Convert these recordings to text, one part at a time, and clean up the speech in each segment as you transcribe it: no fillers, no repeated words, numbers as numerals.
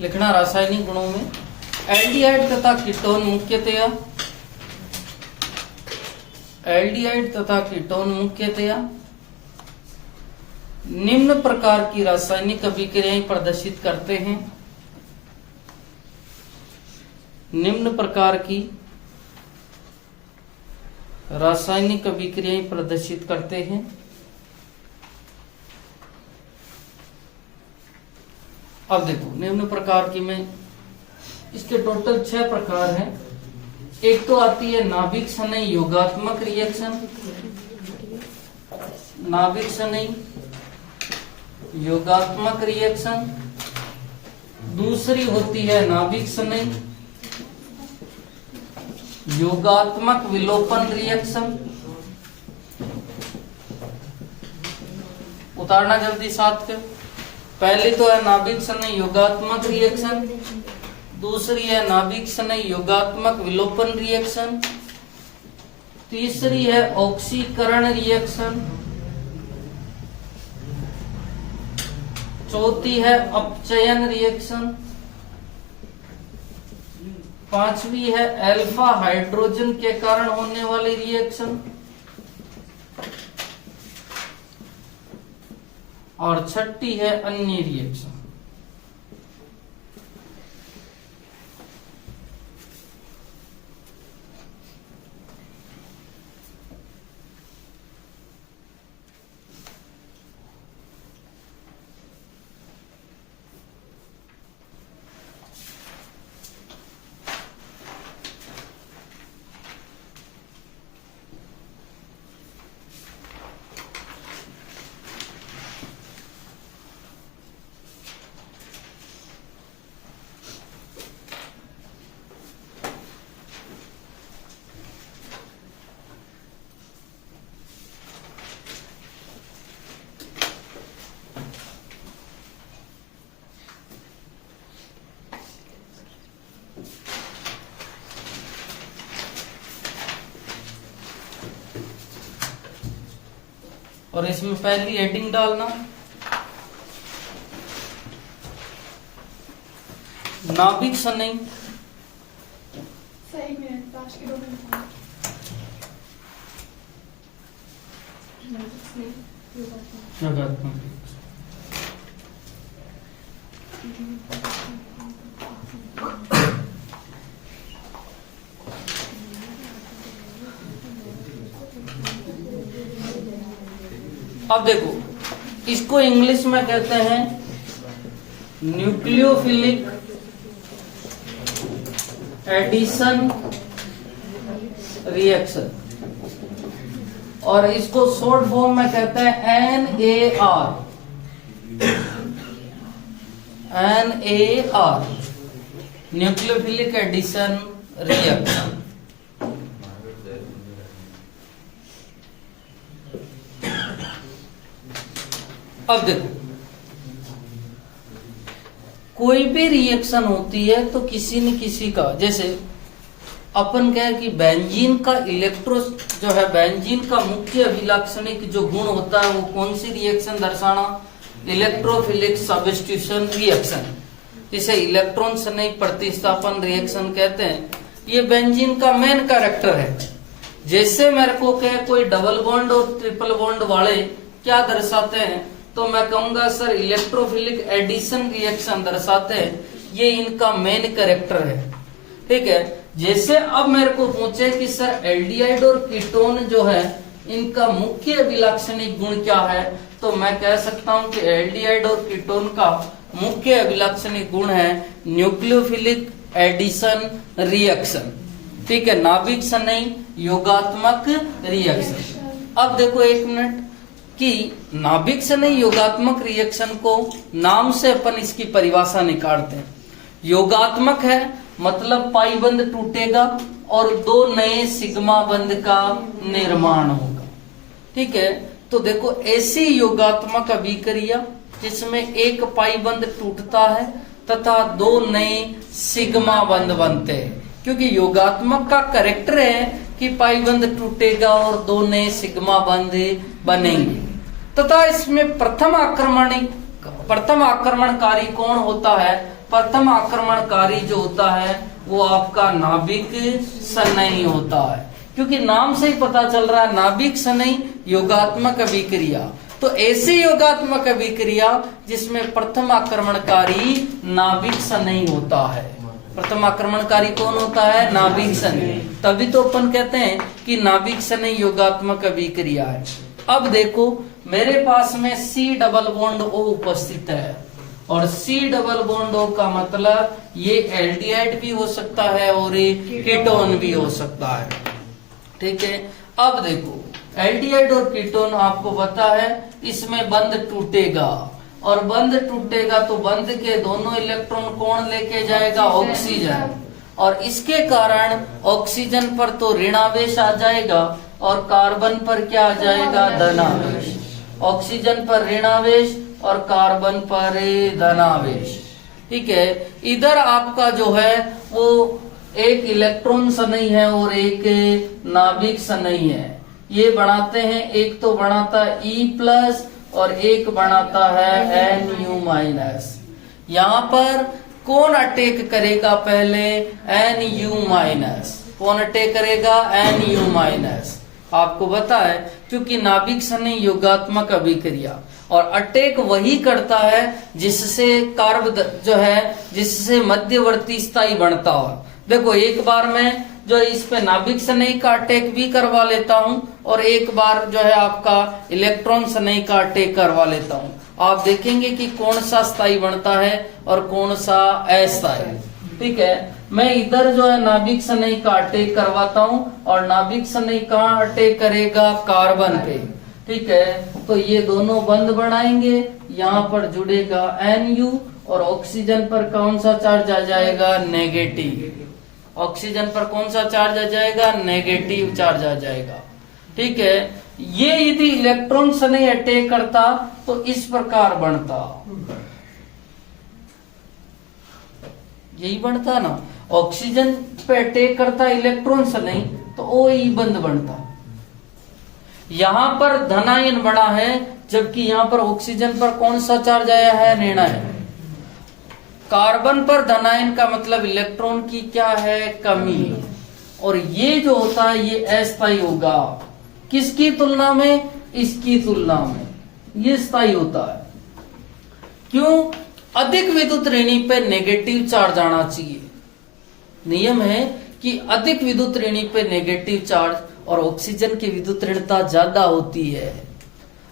लिखना रासायनिक गुणों में एल्डिहाइड तथा कीटोन मुख्यतया निम्न प्रकार की रासायनिक अभिक्रियाएं प्रदर्शित करते हैं। निम्न प्रकार की रासायनिक अभिक्रियाएं प्रदर्शित करते हैं। अब देखो निम्न प्रकार की में इसके टोटल 6 प्रकार हैं। एक तो आती है नाभिक सनयी योगात्मक रिएक्शन, नाभिक सनयी योगात्मक रिएक्शन। दूसरी होती है नाभिक सनयी योगात्मक विलोपन रिएक्शन। उतारना जल्दी साथ के। पहली तो है नाभिक सनयी योगात्मक रिएक्शन, दूसरी है नाभिक सनयी योगात्मक विलोपन रिएक्शन, तीसरी है ऑक्सीकरण रिएक्शन, चौथी है अपचयन रिएक्शन, पांचवी है अल्फा हाइड्रोजन के कारण होने वाली रिएक्शन, और छठी है अन्य रिएक्शन। और इसमें पहली हेडिंग डालना नाभिक सनयी अब देखो इसको इंग्लिश में कहते हैं न्यूक्लियोफिलिक एडिशन रिएक्शन, और इसको शॉर्ट फॉर्म में कहते हैं NAR, न्यूक्लियोफिलिक एडिशन रिएक्शन। अब देखो कोई भी रिएक्शन होती है तो किसी न किसी का, जैसे अपन कहे कि बेंजीन का इलेक्ट्रो जो है, बेंजीन का मुख्य अभिलाक्षणिक जो गुण होता है वो कौन सी रिएक्शन दर्शाना, इलेक्ट्रोफिलिक सब्स्टिट्यूशन रिएक्शन, जिसे इलेक्ट्रॉन सनयी प्रतिस्थापन रिएक्शन कहते हैं। ये बेंजीन का मेन कैरेक्टर है। जैसे मेरे को कहे कोई डबल बॉन्ड और ट्रिपल बॉन्ड वाले क्या दर्शाते हैं, तो मैं कहूंगा सर इलेक्ट्रोफिलिक एडिशन रिएक्शन दर्शाते हैं, ये इनका मेन कैरेक्टर है। ठीक है। जैसे अब मेरे को पूछे कि सर एल्डिहाइड और कीटोन जो है इनका मुख्य अभिलाक्षणिक गुण क्या है, तो मैं कह सकता हूं कि एल्डिहाइड और कीटोन का मुख्य अभिलाक्षणिक गुण है न्यूक्लियोफिलिक एडिशन रिएक्शन। ठीक है, नाभिक सनयी योगात्मक रिएक्शन। अब देखो एक मिनट कि नाभिक सनयी योगात्मक रिएक्शन को नाम से अपन इसकी परिभाषा निकालते हैं। योगात्मक है मतलब पाई बंद टूटेगा और 2 नए सिग्मा बंद का निर्माण होगा। ठीक है, तो देखो ऐसी योगात्मक अभिक्रिया जिसमें एक पाई बंद टूटता है तथा 2 नए सिग्मा बंद बनते हैं, क्योंकि योगात्मक का कैरेक्टर है कि पाई बंद टूटेगा और 2 नए सिग्मा बंद बनेंगे। तथा इसमें प्रथम आक्रमणकारी कौन होता है, प्रथम आक्रमणकारी जो होता है वो आपका नाभिक सनयी होता है, क्योंकि नाम से ही पता चल रहा है नाभिक सनयी योगात्मक अभिक्रिया। तो ऐसी योगात्मक अभिक्रिया जिसमें प्रथम आक्रमणकारी नाभिक सनयी होता है। प्रथम आक्रमणकारी कौन होता है? नाभिक सनयी। तभी तो अपन कहते हैं कि नाभिक सनयी योगात्मक अभिक्रिया है। अब देखो मेरे पास में C डबल बॉन्ड O उपस्थित है, और C डबल बॉन्ड O का मतलब ये एल्डिहाइड भी हो सकता है और ये कीटोन भी हो सकता है। ठीक है, अब देखो एल्डिहाइड और कीटोन आपको पता है इसमें बंध टूटेगा, और बंध टूटेगा तो बंध के दोनों इलेक्ट्रॉन कौन लेके जाएगा? ऑक्सीजन। और इसके कारण ऑक्सीजन पर तो ऋणावेश आ जाएगा और कार्बन पर क्या आ जाएगा? धनावेश। ऑक्सीजन पर ऋणावेश और कार्बन पर धनावेश। ठीक है, इधर आपका जो है वो एक इलेक्ट्रॉन सनयी है और एक नाभिक सनयी है। ये बनाते हैं, एक तो बनाता है E+ और एक बनाता है Nu-। यहाँ पर कौन अटैक करेगा? पहले Nu-। कौन अटैक करेगा? Nu-। आपको पता है क्योंकि नाभिक सनयी योगात्मक अभिक्रिया, और अटैक वही करता है जिससे कार्ब जो है जिससे मध्यवर्ती स्थायी बनता हो। देखो एक बार मैं जो इस पे नाभिक सनयी का अटैक भी करवा लेता हूं और एक बार जो है आपका इलेक्ट्रॉन सनयी का अटैक करवा लेता हूं। आप देखेंगे कि कौन सा स्थायी बनता है और कौन सा अस्थायी। ठीक है, मैं इधर जो है नाभिक सनयी का अटैक करवाता हूं और नाभिक सनयी कहाँ अटैक करेगा? कार्बन पे। ठीक है, तो ये दोनों बंध बनाएंगे, यहाँ पर जुड़ेगा Nu और ऑक्सीजन पर कौन सा चार्ज आ जाएगा? नेगेटिव। ऑक्सीजन पर कौन सा चार्ज आ जाएगा? नेगेटिव चार्ज आ जाएगा। ठीक है, ये यदि इलेक्ट्रॉन सनयी अटैक करता तो इस प्रकार बनता, यही बनता ना। ऑक्सीजन पे अटैक करता इलेक्ट्रॉन सनयी तो OE बंध बनता। यहां पर धनायन बड़ा है, जबकि यहां पर ऑक्सीजन पर कौन सा चार्ज आया है? ऋणायन। कार्बन पर धनायन का मतलब इलेक्ट्रॉन की क्या है? कमी। और ये जो होता है ये अस्थायी होगा। किसकी तुलना में? इसकी तुलना में ये स्थायी होता है। क्यों? अधिक विद्युत ऋणी पे नेगेटिव चार्ज आना चाहिए। नियम है कि अधिक विद्युत ऋणी पे नेगेटिव चार्ज, और ऑक्सीजन की विद्युत ऋणता ज्यादा होती है,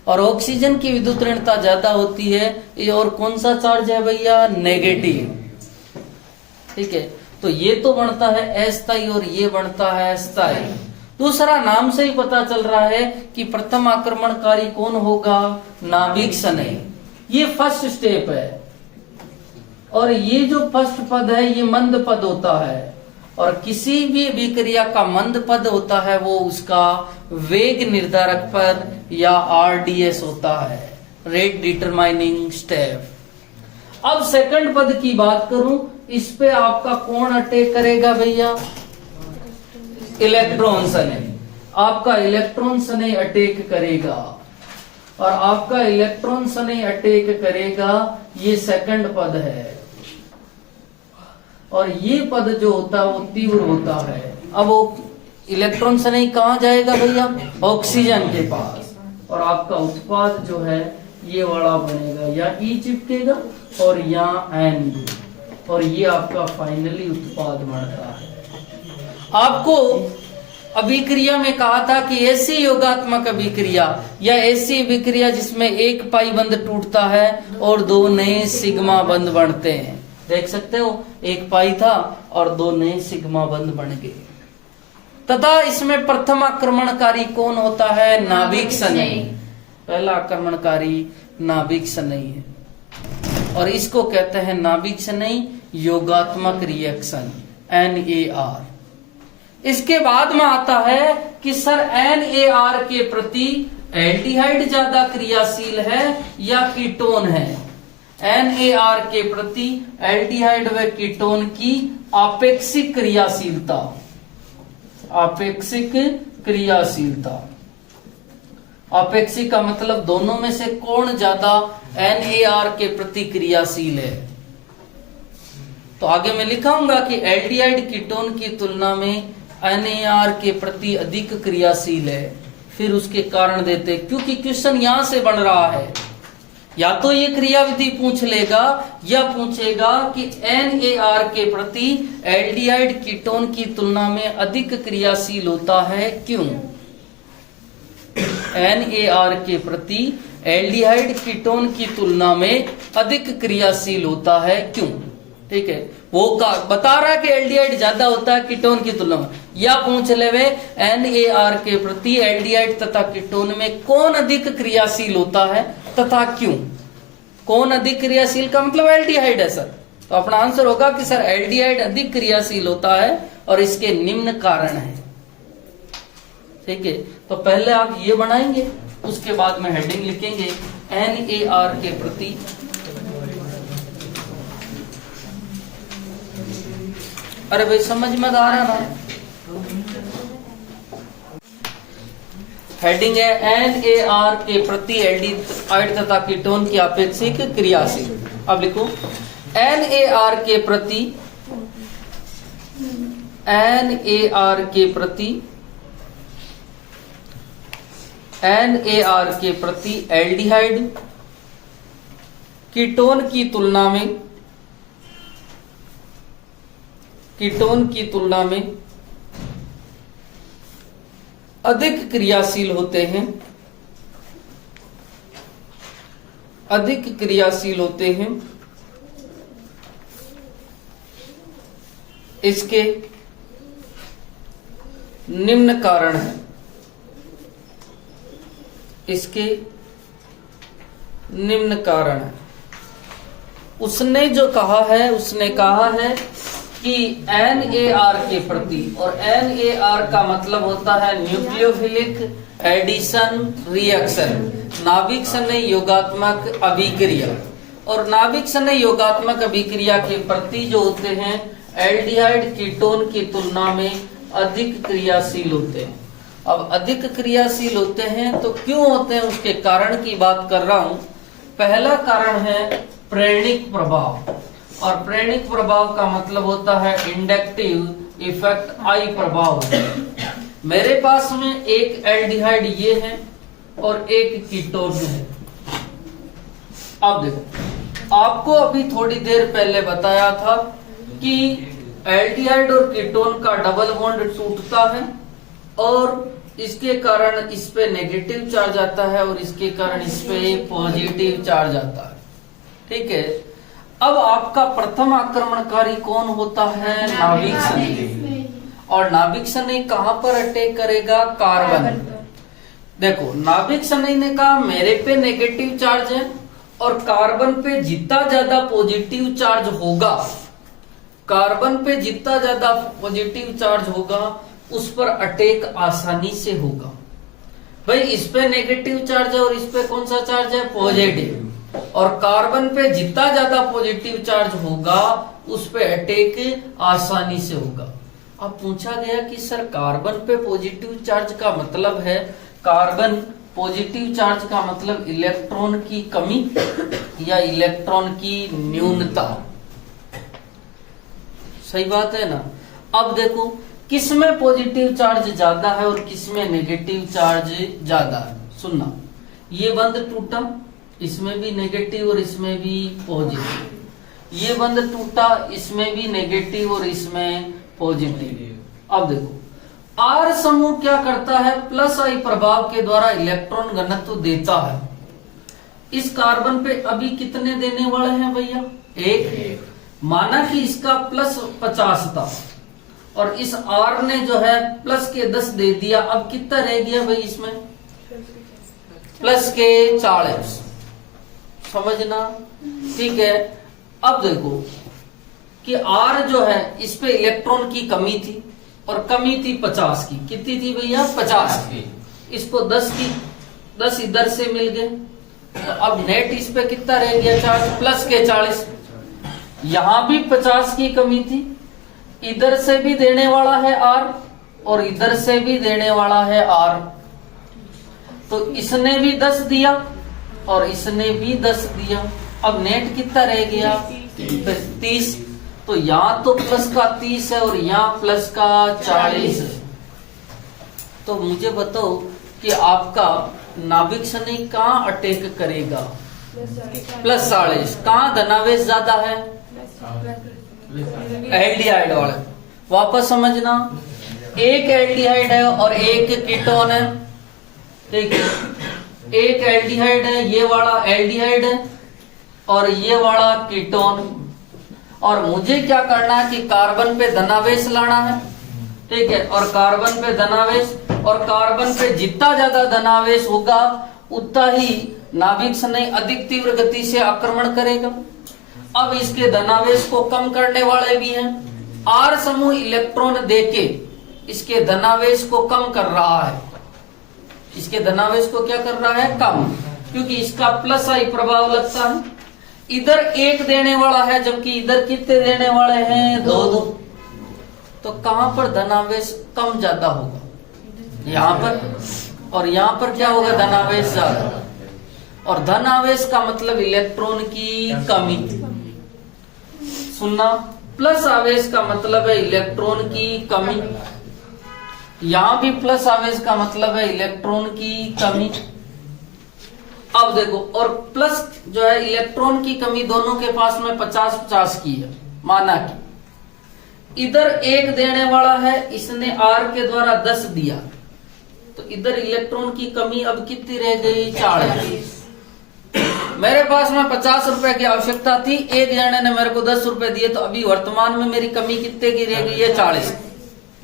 और ऑक्सीजन की विद्युत ऋणता ज्यादा होती है। और कौन सा चार्ज है भैया? नेगेटिव। ठीक है, तो ये तो बनता है अस्थायी और ये बनता है स्थायी। दूसरा, नाम से ही पता चल रहा है कि प्रथम आक्रमणकारी कौन होगा? नाभिक सनयी। ये फर्स्ट स्टेप है, और ये जो फर्स्ट पद है ये मंद पद होता है, और किसी भी अभिक्रिया का मंद पद होता है वो उसका वेग निर्धारक पद या RDS होता है, रेट डिटरमाइनिंग स्टेप। अब सेकंड पद की बात करूं, इस पे आपका कौन अटैक करेगा भैया? इलेक्ट्रॉन सनयी। आपका इलेक्ट्रॉन सनयी अटैक करेगा, और आपका इलेक्ट्रॉन सनयी अटैक करेगा, ये सेकंड पद है। और ये पद जो होता है वो तीव्र होता है। अब वो इलेक्ट्रॉन सनयी कहाँ जाएगा भैया? ऑक्सीजन के पास, और आपका उत्पाद जो है ये वाला बनेगा, या E चिपकेगा और यहाँ Nu, और ये आपका फाइनली उत्पाद बनता है। आपको अभिक्रिया में कहा था कि ऐसी योगात्मक अभिक्रिया या ऐसी अभिक्रिया जिसमें एक पाई बंध टूटता है और दो नए सिग्मा बंध बनते हैं। देख सकते हो, एक पाई था और दो नए सिग्मा बंध बन गए। तथा इसमें प्रथम आक्रमणकारी कौन होता है? नाभिक सनयी। पहला आक्रमणकारी नाभिक सनयी है, और इसको कहते हैं नाभिक सनयी योगात्मक रिएक्शन, NAR। इसके बाद में आता है कि सर NAR के प्रति एल्डिहाइड ज्यादा क्रियाशील है या कीटोन है? NAR के प्रति एल्डिहाइड व कीटोन की आपेक्षिक क्रियाशीलता, आपेक्षिक क्रियाशीलता। आपेक्षिक का मतलब दोनों में से कौन ज्यादा NAR के प्रति क्रियाशील है? तो आगे मैं लिखाऊंगा कि एल्डिहाइड कीटोन की तुलना में NAR के प्रति अधिक क्रियाशील है। फिर उसके कारण देते, क्योंकि क्वेश्चन यहां से बन रहा है, या तो ये क्रियाविधि पूछ लेगा या पूछेगा कि NAR के प्रति एल्डिहाइड कीटोन की तुलना में अधिक क्रियाशील होता है, क्यों? NAR के प्रति एल्डिहाइड कीटोन की तुलना में अधिक क्रियाशील होता है, क्यों? ठीक है, वो बता रहा है कि एल्डिहाइड ज्यादा होता है कीटोन की तुलना में, या पूछ ले वे NAR के प्रति एल्डिहाइड तथा कीटोन में कौन अधिक क्रियाशील होता है तथा क्यों? कौन अधिक क्रियाशील का मतलब एल्डिहाइड है सर, तो अपना आंसर होगा कि सर एल्डिहाइड अधिक क्रियाशील होता है और इसके निम्न कारण है। ठीक है, तो पहले आप ये बनाएंगे, उसके बाद में हेडिंग लिखेंगे NAR के प्रति अरे भाई समझ में आ रहा ना, हेडिंग है NAR के प्रति एल्डिहाइड तथा कीटोन की अपेक्षिक क्रियाशील। अब लिखो NAR के प्रति एल्डिहाइड कीटोन की तुलना में अधिक क्रियाशील होते हैं, इसके निम्न कारण है। उसने कहा है कि NAR के प्रति, और NAR का मतलब होता है न्यूक्लियोफिलिक एडिशन रिएक्शन, नाभिक संलयन योगात्मक अभिक्रिया, और नाभिक संलयन योगात्मक अभिक्रिया के प्रति जो होते हैं एल्डिहाइड कीटोन की तुलना में अधिक क्रियाशील होते हैं। अब अधिक क्रियाशील होते हैं तो क्यों होते हैं, उसके कारण की बात कर रहा हूं। पहला कारण है प्रेरणिक प्रभाव, और प्रेरणिक प्रभाव का मतलब होता है इंडक्टिव इफेक्ट, आई प्रभाव। मेरे पास में एक एल्डिहाइड ये है और एक कीटोन है। अब देखो, आपको अभी थोड़ी देर पहले बताया था कि एल्डिहाइड और कीटोन का डबल बॉन्ड टूटता है और इसके कारण इस पे नेगेटिव चार्ज आता है और इसके कारण इस पे पॉजिटिव चार्ज आता है। ठीक है, अब आपका प्रथम आक्रमणकारी कौन होता है? नाभिक संलयन। और नाभिक संलयन कहां पर अटैक करेगा? कार्बन। देखो, नाभिक संलयन ने कहा मेरे पे नेगेटिव चार्ज है और कार्बन पे जितना ज्यादा पॉजिटिव चार्ज होगा, उस पर अटैक आसानी से होगा। भाई इस पे नेगेटिव चार्ज है और इस पे कौन सा चार्ज है? पॉजिटिव। और कार्बन पे जितना ज्यादा पॉजिटिव चार्ज होगा उस पे अटैक आसानी से होगा। अब पूछा गया कि सर कार्बन पे पॉजिटिव चार्ज का मतलब है, कार्बन पॉजिटिव चार्ज का मतलब इलेक्ट्रॉन की कमी या इलेक्ट्रॉन की न्यूनता। सही बात है ना। अब देखो किसमें पॉजिटिव चार्ज ज्यादा है और किसमें नेगेटिव चार्ज ज्यादा है। सुनना, ये बंद टूटा, इसमें भी नेगेटिव और इसमें भी पॉजिटिव। ये बंद टूटा, इसमें भी नेगेटिव और इसमें पॉजिटिव। अब देखो आर समूह क्या करता है? प्लस आई प्रभाव के द्वारा इलेक्ट्रॉन घनत्व देता है। इस कार्बन पे अभी कितने देने वाले हैं भैया? एक। माना कि इसका प्लस 50 था और इस आर ने जो है प्लस के 10 दे दिया। अब कितना रह गया भाई इसमें? प्लस के 40। समझना, ठीक है। अब देखो कि आर जो है इस पे इलेक्ट्रॉन की कमी थी और कमी थी 50 की। कितनी थी भैया? 50 की। इसको 10 इधर से मिल गए, तो अब नेट इस पे कितना रह गया चार्ज? प्लस के 40। यहां भी 50 की कमी थी, इधर से भी देने वाला है आर और इधर से भी देने वाला है आर, तो इसने भी 10 दिया और इसने भी 10 दिया। अब नेट कितना रह गया? 30। तो यहाँ तो प्लस का 30 है और यहाँ प्लस का 40 है। तो मुझे बताओ कि आपका नाभिक शनि कहाँ अटैक करेगा? प्लस 40। कहाँ धनावेश ज्यादा है? एल्डिहाइड वाले। वापस समझना, एक एल्डिहाइड है और एक कीटोन है, ठीक है। एक एल्डिहाइड है, ये वाला एल्डिहाइड है और ये वाला कीटोन। और मुझे क्या करना है कि कार्बन पे धनावेश लाना है, ठीक है। और कार्बन पे धनावेश, और कार्बन पे जितना ज्यादा धनावेश होगा उतना ही नाभिक शनि अधिक तीव्र गति से आक्रमण करेगा। अब इसके धनावेश को कम करने वाले भी हैं। आर समूह इलेक्ट्रॉन देके इसके धनावेश को कम कर रहा है। इसके धनावेश को क्या कर रहा है? कम, क्योंकि इसका प्लस आई प्रभाव लगता है। इधर एक देने वाला है जबकि इधर कितने देने वाले हैं? 2। तो कहां पर धनावेश कम ज्यादा होगा? यहां पर। और यहां पर क्या होगा? धनावेश ज्यादा। और धनावेश का मतलब इलेक्ट्रॉन की कमी। सुनना, प्लस आवेश का मतलब है इलेक्ट्रॉन की कमी। यहां भी प्लस आवेश का मतलब है इलेक्ट्रॉन की कमी। अब देखो, और प्लस जो है इलेक्ट्रॉन की कमी दोनों के पास में 50-50 की है। माना कि इधर एक देने वाला है, इसने आर के द्वारा 10 दिया, तो इधर इलेक्ट्रॉन की कमी अब कितनी रह गई? 40। मेरे पास में 50 रुपए की आवश्यकता थी, एक जने ने मेरे को 10 रुपए दिए, तो अभी वर्तमान में मेरी कमी कितने की रह गई है? 40।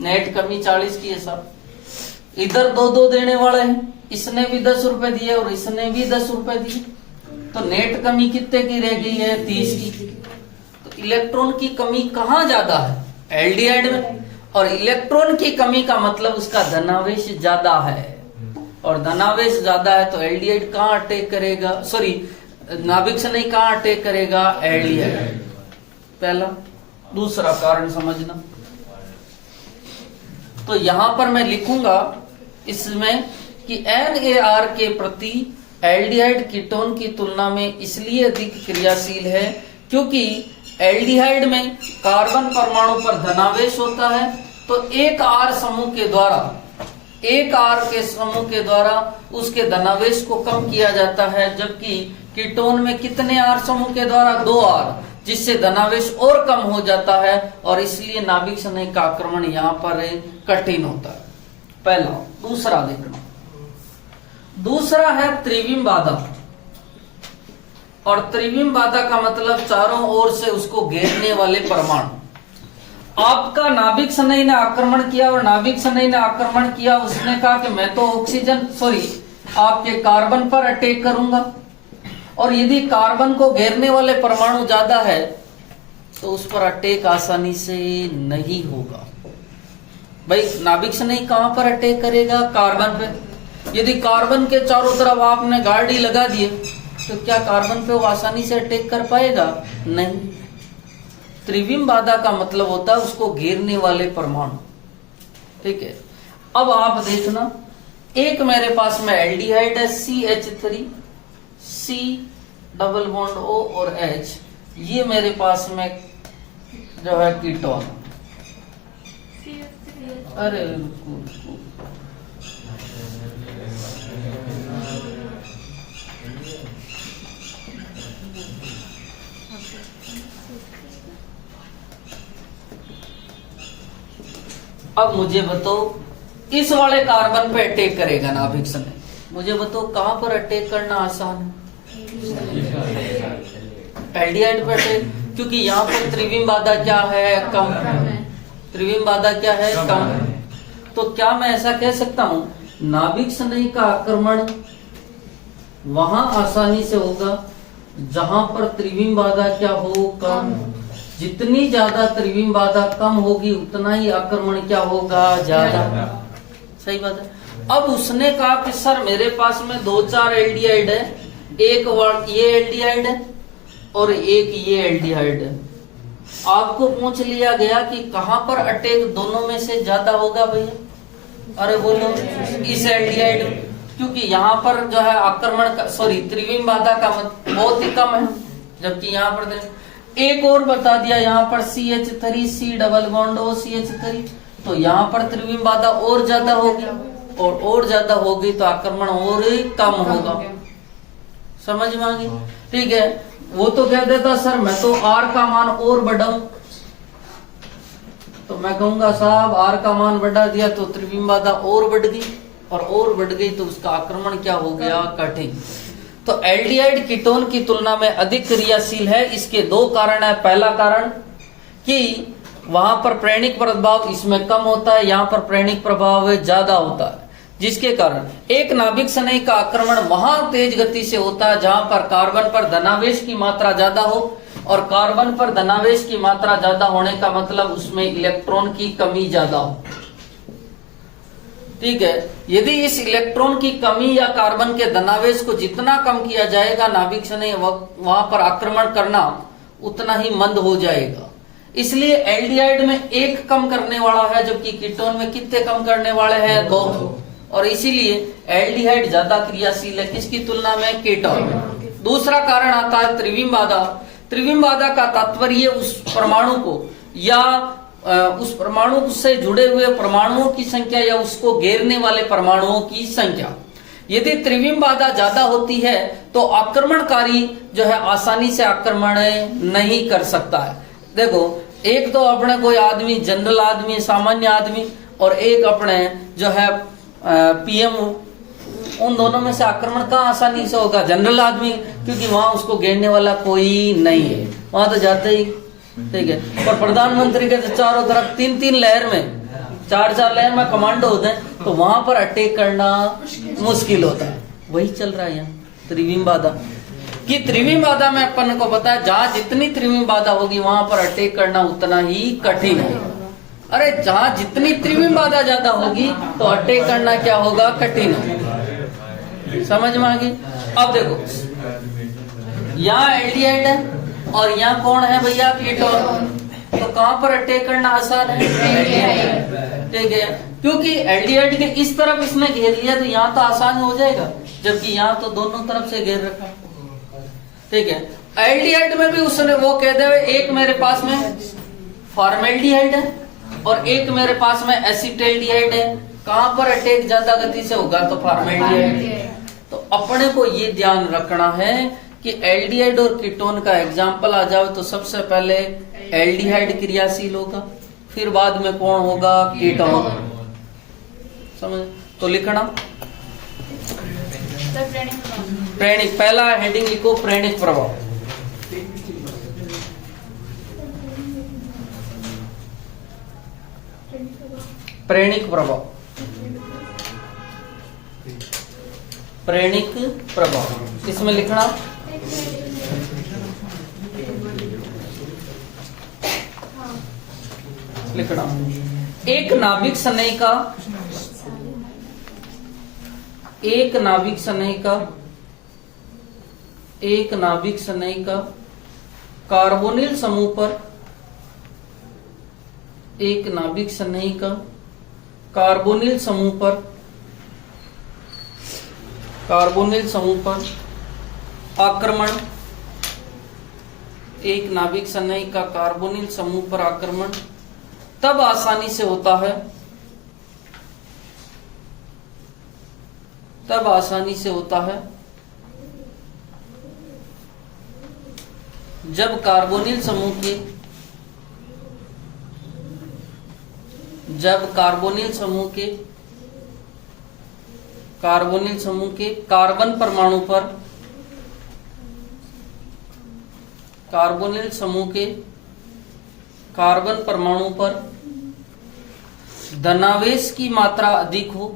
नेट कमी 40 की है साहब। इधर 2 देने वाले हैं, इसने भी 10 रुपए दिए और इसने भी 10 रुपए दिए, तो नेट कमी कितने की रह गई है? 30 की। तो इलेक्ट्रॉन की कमी कहाँ ज्यादा है? एल्डिहाइड में। और इलेक्ट्रॉन की कमी का मतलब उसका धनावेश ज्यादा है, और धनावेश ज्यादा है तो एल्डिहाइड कहाँ अटैक करेगा? सॉरी, नाभिक शनि कहाँ अटैक करेगा? एल्डिहाइड। पहला। दूसरा कारण समझना, तो यहां पर मैं लिखूंगा इसमें कि NAR के प्रति एल्डिहाइड कीटोन की तुलना में इसलिए अधिक क्रियाशील है क्योंकि एल्डिहाइड में कार्बन परमाणु पर धनावेश होता है, तो एक R समूह के द्वारा, एक R के समूह के द्वारा उसके धनावेश को कम किया जाता है, जबकि कीटोन में कितने R समूह के द्वारा? 2R, जिससे धनावेश और कम हो जाता है और इसलिए नाभिक शनि का आक्रमण यहाँ पर कठिन होता है। पहला। दूसरा देखना, दूसरा है त्रिविम बाधा। और त्रिविम बाधा का मतलब चारों ओर से उसको घेरने वाले परमाणु। आपका नाभिक शनि ने आक्रमण किया और नाभिक शनि ने आक्रमण किया, उसने कहा कि मैं तो ऑक्सीजन आपके कार्बन पर अटैक करूंगा, और यदि कार्बन को घेरने वाले परमाणु ज्यादा है तो उस पर अटैक आसानी से नहीं होगा। भाई नाभिक शनि कहां पर अटैक करेगा? कार्बन पे। यदि कार्बन के चारों तरफ आपने गाड़ी लगा दिए तो क्या कार्बन पे वो आसानी से अटैक कर पाएगा? नहीं। त्रिविम बाधा का मतलब होता है उसको घेरने वाले परमाणु, ठीक है। अब आप देखना, एक मेरे पास में एल्डिहाइड है CH3, C double bond O और H, ये मेरे पास में जो है कीटोन। अरे अब मुझे बताओ, इस वाले कार्बन पे अटैक करेगा नाभिक शनि, मुझे बताओ कहां पर अटैक करना आसान है? एल्डिहाइड पे अटैक, क्योंकि यहाँ पर त्रिविम बाधा क्या है? कम। त्रिविम बाधा क्या है? कम। तो क्या मैं ऐसा कह सकता हूं नाभिक शनि का आक्रमण वहां आसानी से होगा जहां पर त्रिविम बाधा क्या हो? कम। जितनी ज्यादा त्रिविम बाधा कम होगी उतना ही आक्रमण क्या होगा? ज्यादा। सही बात है। अब उसने कहा कि सर मेरे पास में 2-4 एल्डिहाइड है, एक ये एल्डिहाइड है और एक ये एल्डिहाइड है। आपको पूछ लिया गया कि कहां पर अटैक दोनों में से ज्यादा होगा भैया? अरे बोलो इस एल्डिहाइड, क्योंकि यहाँ पर जो है आक्रमण त्रिविम बाधा का बहुत ही कम है, जबकि यहाँ पर एक और बता दिया यहाँ पर CH3 C double bond O CH3, तो यहाँ पर त्रिविम बाधा और ज्यादा होगी, और ज्यादा होगी तो आक्रमण और कम होगा। समझ में आ गई? ठीक है। वो तो कह देता सर मैं तो R का मान और बढ़ाऊं, तो मैं कहूंगा साहब R का मान बढ़ा दिया तो त्रिविम बाधा और बढ़ गई, और बढ़ गई तो उसका आक्रमण क्या हो गया? कठिन। तो एल्डिहाइड कीटोन की तुलना में अधिक क्रियाशील है। इसके दो कारण है। पहला कारण कि वहां पर प्रेरणिक प्रभाव इसमें कम होता है, यहाँ पर प्रेरणिक प्रभाव ज्यादा होता है, जिसके कारण एक नाभिक स्नेह का आक्रमण वहां तेज गति से होता है जहां पर कार्बन पर धनावेश की मात्रा ज्यादा हो, और कार्बन पर धनावेश की मात्रा ज्यादा होने का मतलब उसमें इलेक्ट्रॉन की कमी ज्यादा हो। ठीक है। यदि इस इलेक्ट्रॉन की कमी या कार्बन के धनावेश को जितना कम किया जाएगा नाभिक स्नेह वहां पर आक्रमण करना उतना ही मंद हो जाएगा। इसलिए एल्डिहाइड में एक कम करने वाला है, जबकि कीटोन में कितने कम करने वाले हैं? 2। और इसीलिए एल्डिहाइड ज्यादा क्रियाशील है किसकी तुलना में? कीटोन में। दूसरा कारण आता है त्रिविम बाधा। त्रिविम बाधा का तात्पर्य उस परमाणु को या उस परमाणु से जुड़े हुए परमाणुओं की संख्या या उसको घेरने वाले परमाणुओं की संख्या। यदि त्रिविम बाधा ज्यादा होती है तो आक्रमणकारी जो है आसानी से आक्रमण नहीं कर सकता है। देखो, एक तो अपने कोई आदमी जनरल आदमी, सामान्य आदमी, और एक अपने जो है PM, उन दोनों में से आक्रमण कहाँ आसानी से होगा? जनरल आदमी, क्योंकि वहां उसको घेरने वाला कोई नहीं है, वहां तो जाते ही। ठीक है। और प्रधानमंत्री के चारों तरफ 3-3 लहर में, 4-4 लहर में कमांडो होते हैं, तो वहां पर अटैक करना मुश्किल होता है। वही चल रहा है यहाँ त्रिविम बाधा कि त्रिविम बाधा में अपन को पता है जहां जितनी त्रिविम बाधा होगी वहां पर अटैक करना उतना ही कठिन है। अरे जहां जितनी त्रिविम बाधा ज्यादा होगी तो अटैक करना क्या होगा? कठिन होगा। समझ में आ गई? अब देखो, यहाँ एल्डिहाइड है और यहाँ कौन है भैया? कीटोन। तो कहां पर अटैक करना आसान है? ठीक है। क्योंकि एल्डिहाइड के इस तरफ इसने घेर लिया तो यहाँ तो आसान हो जाएगा, जबकि यहाँ तो दोनों तरफ से घेर रखा। ठीक है। एल्डिहाइड में भी उसने वो कह दे, एक मेरे पास में फॉर्मेल्डिहाइड है और एक मेरे पास में एसिटाल्डिहाइड है। कहां पर अटैक ज्यादा गति से होगा? तो फॉर्मेल्डिहाइड। तो अपने को ये ध्यान रखना है कि एल्डिहाइड और कीटोन का एग्जाम्पल आ जाओ तो सबसे पहले एल्डिहाइड क्रियाशील होगा, फिर बाद में कौन होगा? कीटोन। समझ? तो लिखना प्रेरणिक, पहला हेडिंग लिखो प्रेरणिक प्रभाव। प्रेरणिक प्रभाव, प्रेरणिक प्रभाव इसमें लिखना एक नाभिक स्नेह का कार्बोनिल समूह पर, एक नाभिक स्नेह का कार्बोनिल समूह पर आक्रमण, एक नाभिक स्नेह का कार्बोनिल समूह पर आक्रमण तब आसानी से होता है, जब कार्बोनिल समूह के कार्बन परमाणु पर धनावेश की मात्रा अधिक हो,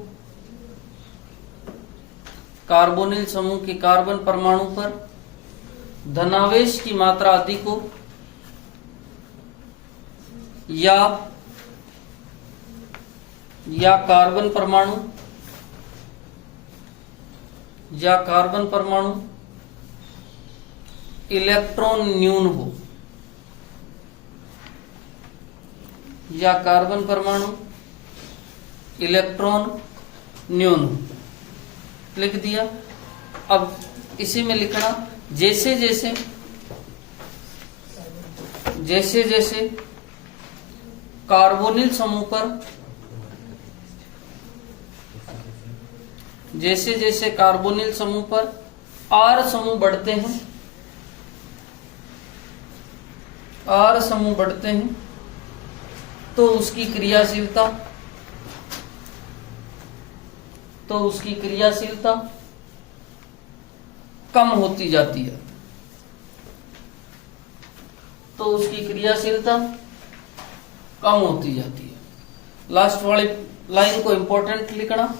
कार्बोनिल समूह के कार्बन परमाणु पर धनावेश की मात्रा अधिक हो, या कार्बन परमाणु इलेक्ट्रॉन न्यून हो, या कार्बन परमाणु इलेक्ट्रॉन न्यून हो। लिख दिया। अब इसी में लिखना जैसे जैसे जैसे जैसे कार्बोनिल समूह पर जैसे जैसे कार्बोनिल समूह पर R समूह बढ़ते हैं, R समूह बढ़ते हैं, तो उसकी क्रियाशीलता कम होती जाती है, लास्ट वाली लाइन को इंपॉर्टेंट लिखना।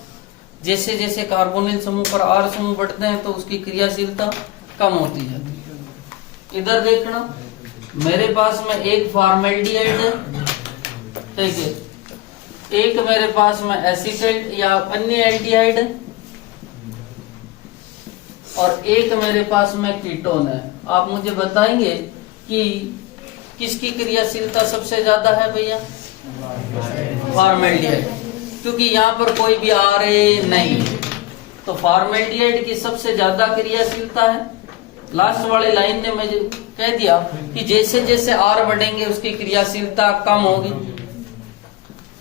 जैसे जैसे कार्बोनिल समूह पर R समूह बढ़ते हैं तो उसकी क्रियाशीलता कम होती जाती है। इधर देखना, मेरे पास में एक फॉर्मेल्डिहाइड है, ठीक है, एक मेरे पास में एसीटेट या अन्य एल्डिहाइड है, और एक मेरे पास में कीटोन है। आप मुझे बताएंगे कि किसकी क्रियाशीलता सबसे ज्यादा है भैया? फॉर्मेल्डिहाइड, क्योंकि यहाँ पर कोई भी R नहीं, तो फॉर्मेल्डिहाइड की सबसे ज्यादा क्रियाशीलता है। लास्ट वाली लाइन ने मुझे कह दिया कि जैसे जैसे R बढ़ेंगे उसकी क्रियाशीलता कम होगी।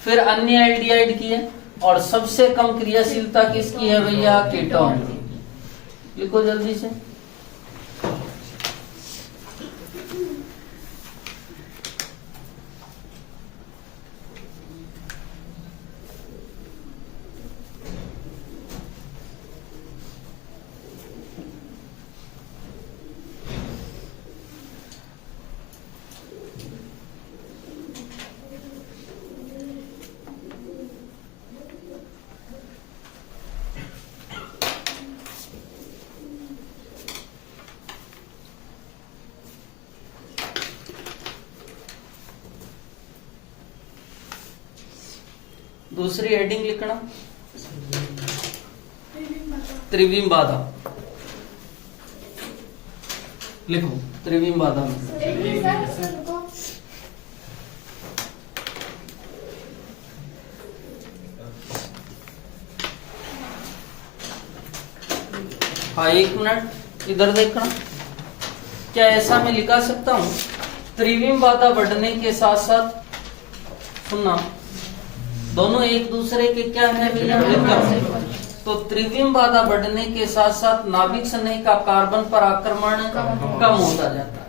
फिर अन्य एल्डिहाइड की है, और सबसे कम क्रियाशीलता किसकी है भैया? कीटोन की। लिखो जल्दी से। दूसरी हेडिंग लिखना, त्रिविम बाधा। लिखो त्रिविम बाधा में हाँ, एक मिनट इधर देखना। क्या ऐसा मैं लिखा सकता हूं, त्रिविम बाधा बढ़ने के साथ साथ, सुनना, दोनों एक दूसरे के क्या है भैया? तो त्रिविम बाधा बढ़ने के साथ साथ नाभिक स्नेह का कार्बन पर आक्रमण कम होता जाता है,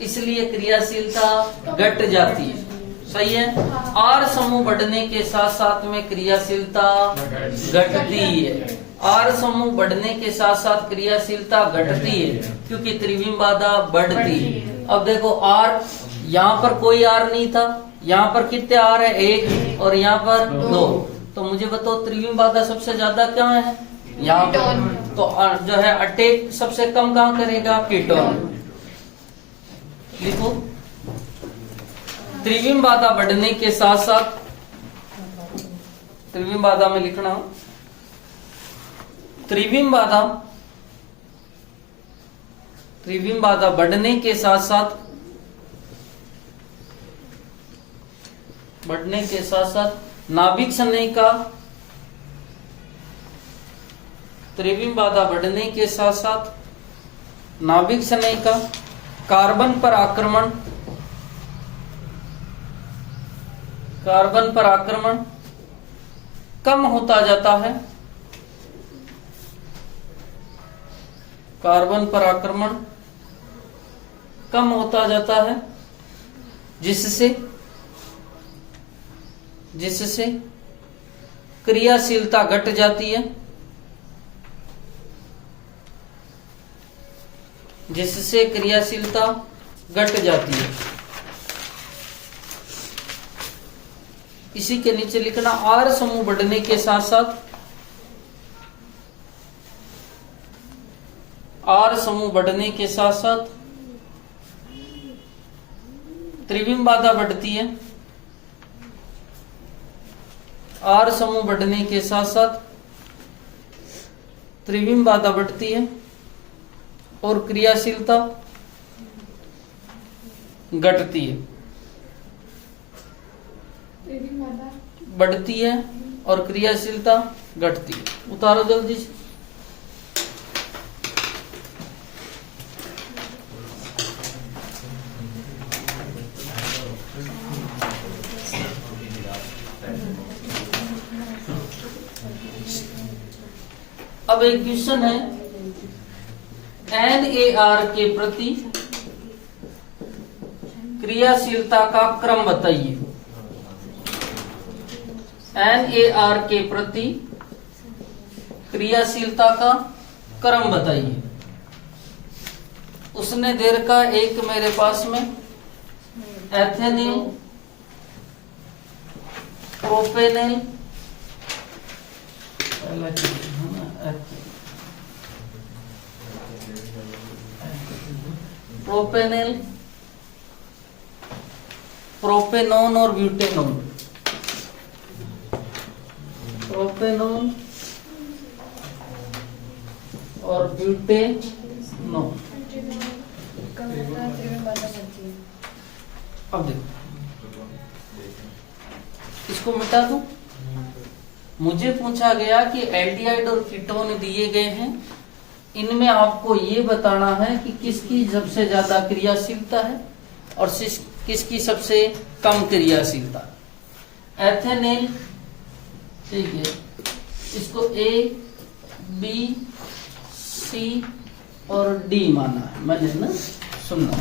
इसलिए क्रियाशीलता घट जाती है। सही है। R समूह बढ़ने के साथ साथ में क्रियाशीलता घटती है। R समूह बढ़ने के साथ साथ क्रियाशीलता घटती है, क्योंकि त्रिविम बाधा बढ़ती है। अब देखो R, यहाँ पर कोई R नहीं था, यहाँ पर कितने R है? एक, और यहाँ पर दो। तो मुझे बताओ त्रिविम बाधा सबसे ज्यादा क्या है? यहाँ पर। तो जो है अटैक सबसे कम कहाँ करेगा? कीटोन। लिखो, त्रिविम बाधा बढ़ने के साथ साथ, त्रिविम बाधा में लिखना, त्रिविम बाधा बढ़ने के साथ साथ, नाभिक स्नेह का, त्रिविम बाधा बढ़ने के साथ साथ नाभिक स्नेह का कार्बन पर आक्रमण कम होता जाता है। कार्बन पर आक्रमण कम होता जाता है, जिससे क्रियाशीलता घट जाती है, इसी के नीचे लिखना, R समूह बढ़ने के साथ साथ, त्रिविम बाधा बढ़ती है। R समूह बढ़ने के साथ साथ त्रिविम बाधा बढ़ती है और क्रियाशीलता घटती है, बढ़ती है और क्रियाशीलता घटती है। उतारो जल्दी से। अब एक क्वेश्चन है, NAR के प्रति क्रियाशीलता का क्रम बताइए। NAR के प्रति क्रियाशीलता का क्रम बताइए। उसने दे रखा एक मेरे पास में एथेनिल, प्रोपेनल, प्रोपेनल, प्रोपेनॉन और ब्यूटेनॉन। प्रोपेनॉन और ब्यूटेनॉन। अब देखो, इसको मिटा दूं। मुझे पूछा गया कि एल्डिहाइड और कीटोन दिए गए हैं, इनमें आपको ये बताना है कि किसकी सबसे ज्यादा क्रियाशीलता है और किसकी सबसे कम क्रियाशीलता। एथेनॉल, ठीक है, इसको A, B, C और D माना है मैंने ना, सुनना।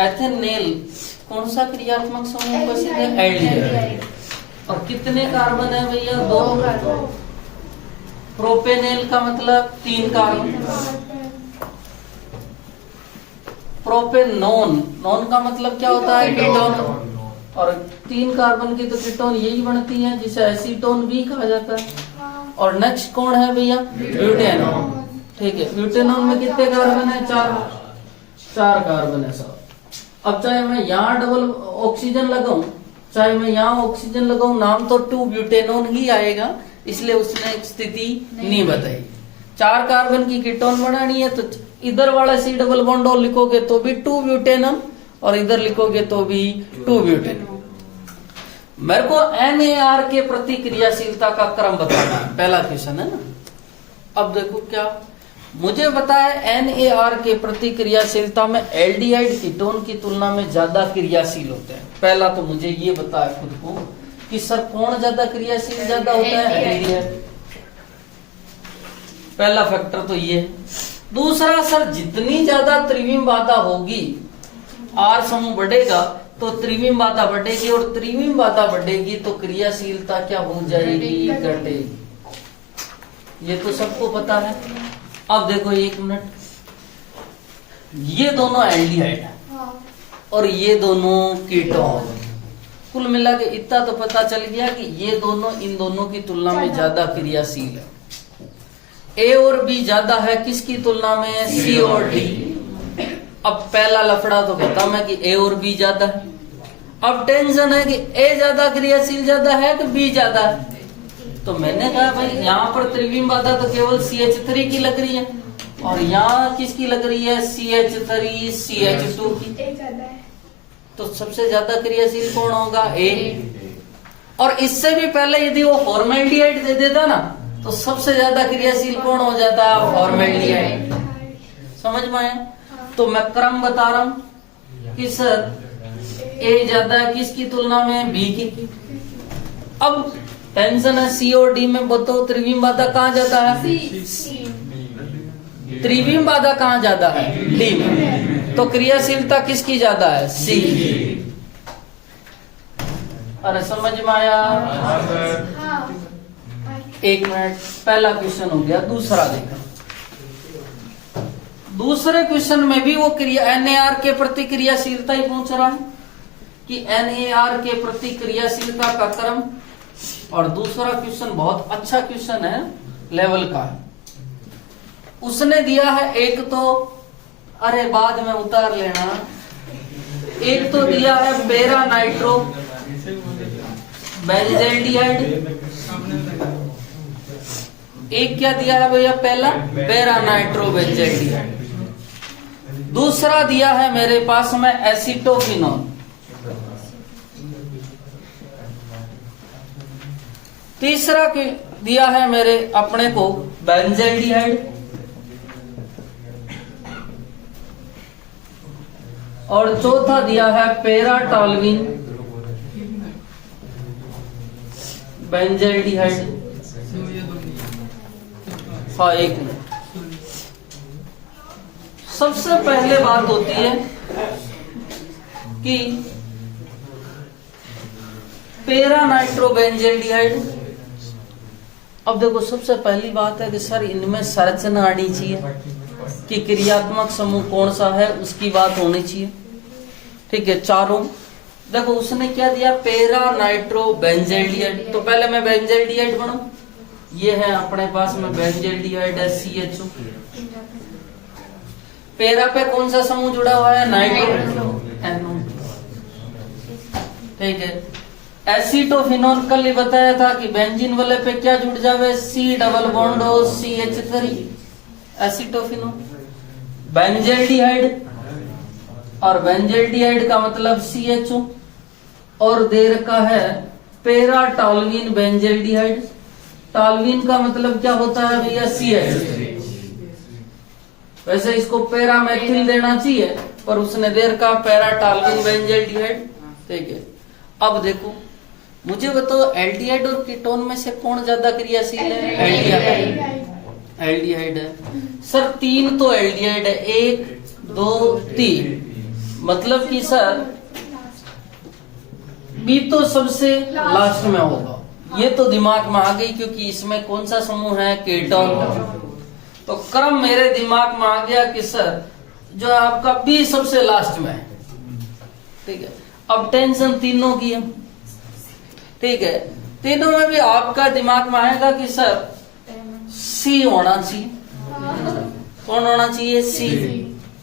एथेनॉल कौन सा क्रियात्मक समूह का सीधे एल्डिहाइड, और कितने कार्बन है भैया? 2। प्रोपेनॉल का मतलब 3 कार्बन। प्रोपेनॉन, नॉन का मतलब क्या होता है? कीटोन। और 3 कार्बन की तो कीटोन यही बनती है, जिसे एसीटोन भी कहा जाता है। और नेक्स्ट कौन है भैया? ब्यूटेनॉन। ठीक है, ब्यूटेनॉन में कितने कार्बन है? 4 कार्बन है सब। अब चाहे मैं यहाँ डबल ऑक्सीजन लगाऊं, चाहे मैं यहाँ ऑक्सीजन लगाऊं, नाम तो 2 ब्यूटेनॉन ही आएगा, इसलिए उसने एक स्थिति नहीं बताई। 4 कार्बन की कीटोन बनानी है तो इधर वाला C डबल बॉन्ड और लिखोगे तो भी 2 ब्यूटेनॉन, और इधर लिखोगे तो भी 2 ब्यूटेनॉन। मेरे को NAR के प्रति क्रियाशीलता का क्रम बताना है, पहला क्वेश्चन है ना। अब देखो क्या मुझे पता है, NAR के प्रति क्रियाशीलता में एल्डिहाइड कीटोन की तुलना में ज्यादा क्रियाशील होते हैं। पहला तो मुझे ये पता है खुद को कि सर कौन ज्यादा क्रियाशील ज्यादा होता है? एल्डिहाइड। पहला फैक्टर तो ये है। दूसरा, सर जितनी ज्यादा त्रिविम बाधा होगी, R समूह बढ़ेगा तो त्रिविम बाधा बढ़ेगी, और त्रिविम बाधा बढ़ेगी तो क्रियाशीलता क्या हो जाएगी? घटेगी। ये तो सबको पता है। अब देखो 1 मिनट, ये दोनों एल्डिहाइड है और ये दोनों कीटोन। कुल मिला के इतना तो पता चल गया कि ये दोनों इन दोनों की तुलना में ज्यादा क्रियाशील है। A और B ज्यादा है किसकी तुलना में? C और D। अब पहला लफड़ा तो खत्म है कि A और B ज्यादा है। अब टेंशन है कि A ज्यादा क्रियाशील ज्यादा है कि B ज्यादा है। तो मैंने कहा भाई यहाँ पर त्रिविम बाधा तो केवल CH3 की लग रही है, और यहाँ किसकी लग रही है? CH3 CH2 की। तो सबसे ज्यादा क्रियाशील कौन होगा? A। और इससे भी पहले यदि वो फॉर्मेल्डिहाइड दे देता ना, तो सबसे ज्यादा क्रियाशील कौन हो जाता? फॉर्मेल्डिहाइड। समझ में आया? तो मैं क्रम बता रहा हूं कि सर A ज्यादा है किसकी तुलना में? B की। अब टेंशन है C और D में, बताओ त्रिविम बाधा कहाँ ज्यादा है? त्रिविम बाधा कहाँ ज्यादा है? D में। तो क्रियाशीलता किसकी ज्यादा है? C। अरे समझ में आया? 1 मिनट, पहला क्वेश्चन हो गया। दूसरा देखो, दूसरे क्वेश्चन में भी वो NAR के प्रति क्रियाशीलता ही पूछ रहा है कि NAR के प्रति क्रियाशीलता का क्रम। और दूसरा क्वेश्चन बहुत अच्छा क्वेश्चन है, लेवल का है। उसने दिया है एक तो, अरे बाद में उतार लेना, एक तो दिया है पैरा नाइट्रो बेंजल्डिहाइड, एक क्या दिया है भैया? पहला पैरा नाइट्रो बेंजल्डिहाइड। दूसरा दिया है मेरे पास में एसिटोफिनोन। तीसरा दिया है मेरे अपने को बेंजल्डिहाइड, और चौथा दिया है पैराटोल्यूइन बेंजल्डिहाइड। हाँ, एक मिनट। सबसे पहले बात होती है कि पैरा नाइट्रोबेंजल्डिहाइड। अब देखो, सबसे पहली बात है कि सर इनमें संरचना आनी चाहिए कि क्रियात्मक समूह कौन सा है, उसकी बात होनी चाहिए। ठीक है, चारों। देखो उसने क्या दिया, पैरा नाइट्रोबेंजल्डिहाइड। तो पहले मैं बेंजल्डिहाइड बनाऊं, ये है अपने पास में बेंजल्डिहाइड है, CHO। पैरा पे कौन सा समूह जुड़ा हुआ है, नाइट्रो, NO। ठीक है, एसीटोफिनोल कल ही बताया था कि बेंजीन वाले पे क्या जुड़ जावे, C double bond CH3, acetophenol. Benzaldehyde, और बेंजल्डिहाइड का मतलब CHO, और दे रखा है पैरा टॉल्विन बेंजल्डिहाइड। टॉल्विन का मतलब क्या होता है भैया, CH3। वैसे इसको पैरामेथिल देना चाहिए, पर उसने दे रखा पैरा टॉल्विन बेंजल्डिहाइड। ठीक है, अब देखो मुझे बताओ, एल्डिहाइड और कीटोन में से कौन ज्यादा क्रियाशील है, एल्डिहाइड। एल्डिहाइड है सर, 3 तो एल्डिहाइड है, 1 2 3, मतलब कि सर बी तो सबसे लास्ट में होगा। ये तो दिमाग में आ गई, क्योंकि इसमें कौन सा समूह है, कीटोन। तो क्रम मेरे दिमाग में आ गया कि सर जो आपका बी सबसे लास्ट में है। ठीक है, अब टेंशन तीनों की है। ठीक है, तीनों में भी आपका दिमाग में आएगा कि सर सी होना चाहिए। कौन होना चाहिए, सी।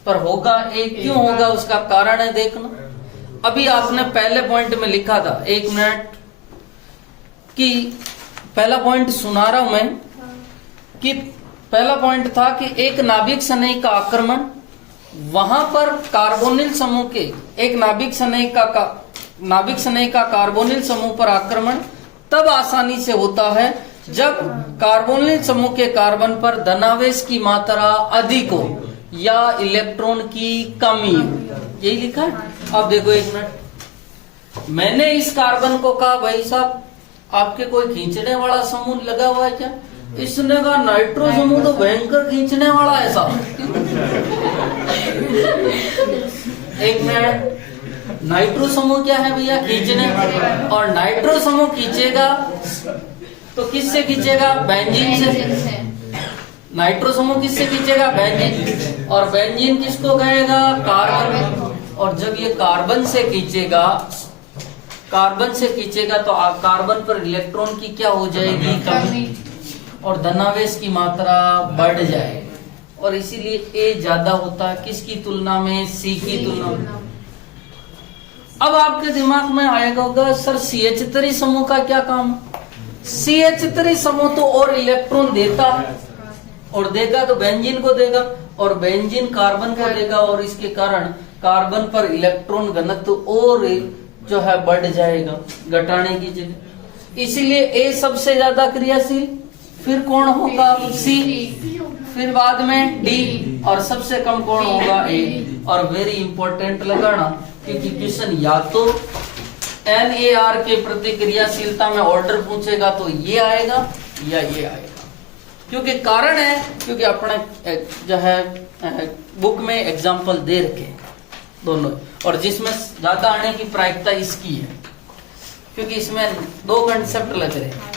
पर होगा एक, क्यों होगा, उसका कारण है देखना। अभी आपने पहले पॉइंट में लिखा था, 1 मिनट, कि पहला पॉइंट सुना रहा हूं मैं, कि पहला पॉइंट था कि एक नाभिक स्नेह का आक्रमण, वहां पर कार्बोनिल समूह के, एक नाभिक स्नेह का कार्बोनिल समूह पर आक्रमण तब आसानी से होता है जब कार्बोनिल समूह के कार्बन पर धनावेश की मात्रा अधिक हो या इलेक्ट्रॉन की कमी हो। यही लिखा है। अब देखो 1 मिनट, मैंने इस कार्बन को कहा भाई साहब आपके कोई खींचने वाला समूह लगा हुआ है क्या? इसने कहा नाइट्रो समूह तो भयंकर खींचने वाला है साहब। 1 मिनट, नाइट्रो समूह क्या है भैया, खींचने। और नाइट्रो समूह खींचेगा तो किससे खींचेगा, बेंजीन से। नाइट्रो समूह किससे खींचेगा, बेंजीन। और बेंजीन किसको कहेगा, कार्बन। और जब ये कार्बन से खींचेगा तो कार्बन पर इलेक्ट्रॉन की क्या हो जाएगी, कमी, और धनावेश की मात्रा बढ़ जाएगी। और इसीलिए ए ज्यादा होता है किसकी तुलना में, सी की तुलना में। अब आपके दिमाग में आएगा होगा सर CH3 समूह का क्या काम। CH3 समूह तो और इलेक्ट्रॉन देता है, और देगा तो बेंजीन को देगा, और बेंजीन कार्बन को देगा, और इसके कारण कार्बन पर इलेक्ट्रॉन घनत्व और जो है बढ़ जाएगा, घटाने की जगह। इसीलिए ए सबसे ज्यादा क्रियाशील, फिर कौन होगा, सी, फिर बाद में डी, और सबसे कम कौन होगा, ए। और वेरी इंपॉर्टेंट लगाना, क्योंकि क्वेश्चन या तो NAR के प्रति क्रियाशीलता में ऑर्डर पूछेगा तो ये आएगा या ये आएगा। क्योंकि कारण है, क्योंकि अपने जो है बुक में एग्जाम्पल दे रखे दोनों, और जिसमें ज्यादा आने की प्रायिकता इसकी है, क्योंकि इसमें 2 कंसेप्ट लग रहे हैं।